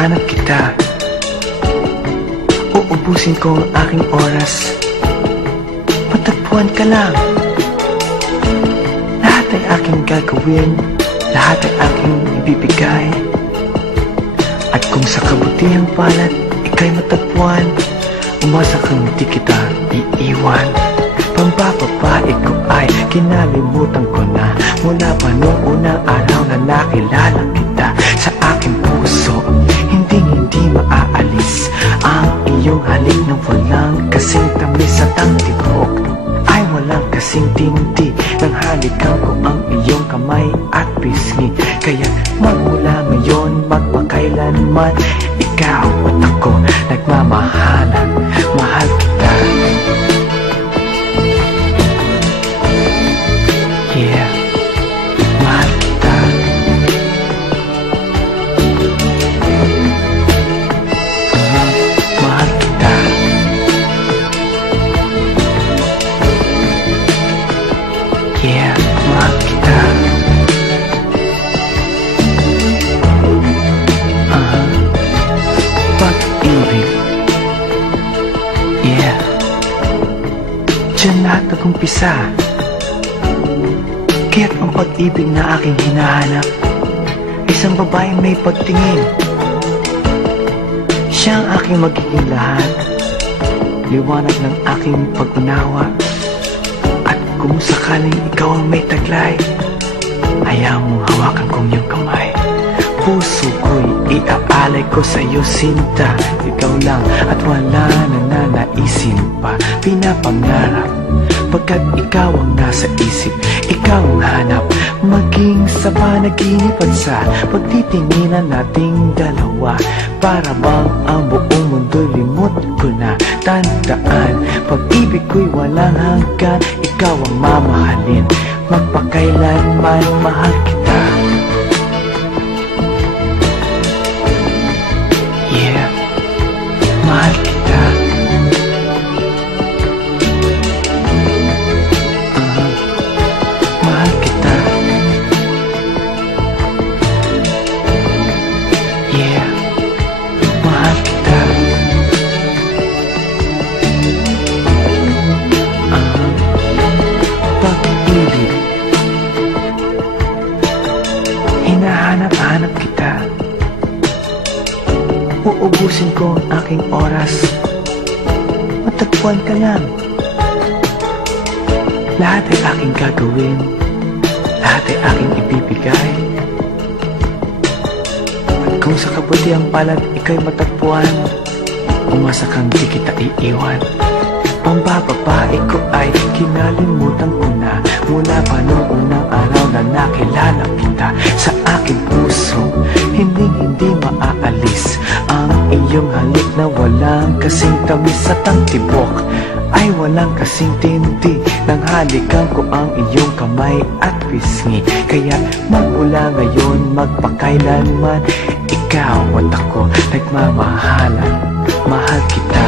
hanap kita. Uubusin ko ang aking oras, matagpuan ka lang. Lahat ay aking gagawin, lahat ay aking ibibigay. At kung sa kabutihang palad ika'y matagpuan, umasa kang di kita iiwan. Pambababae ko ay kinalimutan ko na, mula pa noong unang araw na nakilala kita. Sa aking puso, hindi maaalis ang iyong halik na walang kasing tamis at ang tibok ay walang kasing tindi. Nang halikan ko ang iyong kamay at pisngi, kaya magmula ngayon magpakailanman, ikaw at ako nagmamahalan. Mahal kita. Yeah, mahal kita. Mahal kita. Yeah, mahal kita. Pag-ibig. Yeah, diyan lahat nag-umpisa. Kaya't ang pag-ibig na aking hinahanap, isang babaeng may pagtingin. Siya ang aking magiging lahat, liwanag ng aking pag-unawa. At kung sakaling ikaw ang may taglay, hayaan mong hawakan kong iyong kamay. Puso ko'y iaalay ko sa'yo, sinta. Ikaw lang at wala na nanaisin pa. Pinapangarap pagkat ikaw ang nasa isip, ikaw ang hanap, maging sa panaginip at sa pagtitinginan nating dalawa. Para bang ang buong mundo limot ko na. Tandaan, pag-ibig ko'y walang hanggan, ikaw ang mamahalin, magpakailanman mahal kita. Yeah, mahal kita. Mahal kita. Yeah, mahal kita. Pag-ibig, hinahanap-hanap kita. Uubusin ko ang aking oras, matagpuan ka lang. Lahat ay aking gagawin, lahat ay aking ibibigay. At kung sa kabutihang palad ika'y matagpuan, umasa kang di kita iiwan. Pambababae ko ay kinalimutan ko na, mula pa noong unang araw na nakilala kita. Sa aking puso, hindi maaalis ang iyong halik na walang kasing tamis at ang tibok ay walang kasing tindi. Nang halikan ko ang iyong kamay at pisngi, kaya magmula ngayon magpakailanman, ikaw at ako nagmamahalan. Mahal kita.